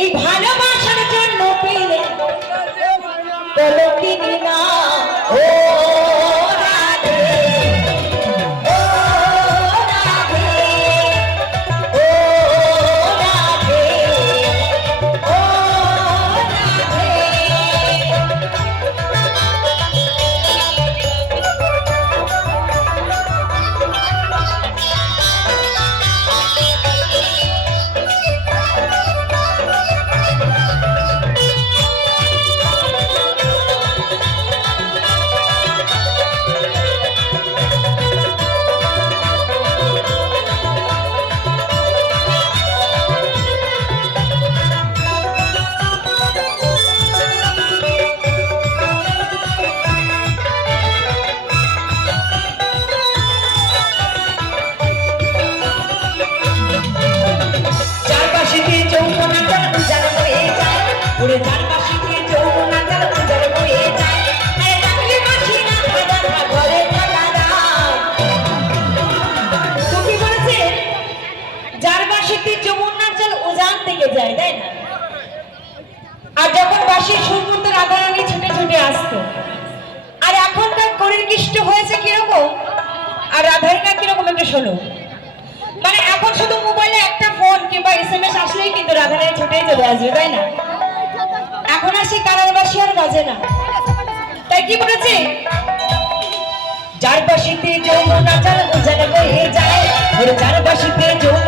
এই ভালোবাসার জন্য পেলে বলো তিনি না ও রাধে ও রাধে ও রাধে ও রাধে। যায় তাই না? আর যখন বাঁশির সুর করতো রাধারানী ছুটে ছুটে আসতো। আর এখনকার করির কৃষ্ট হয়েছে কিরকম আর রাধারানীটা কিরকম একটু শোনো। মানে এখন শুধু মোবাইলে একটা ফোন কিংবা SMS আসলেই কিন্তু রাধারানী ছুটেই চলে আসবে তাই না? এখন আর সেই কারার বাঁশি আর বাজে না। তাই কি বলেছে, যার বাঁশিতে যৌবনা জল উজাড় হয়ে যায়, যার বাঁশিতে যৌবনা